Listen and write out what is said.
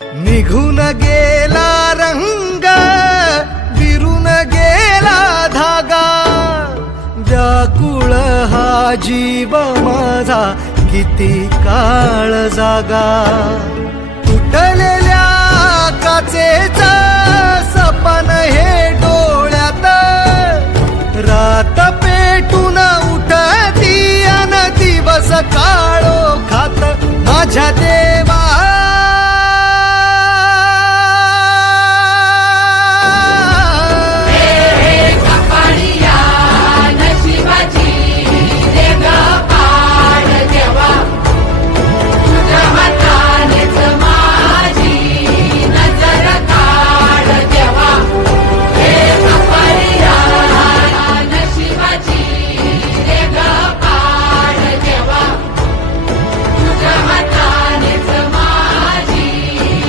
निघून गेला रंग, विरून गेला धागा, व्याकुळ हा जीव माझा किती काळ जागा. तुटलेल्या काचेचा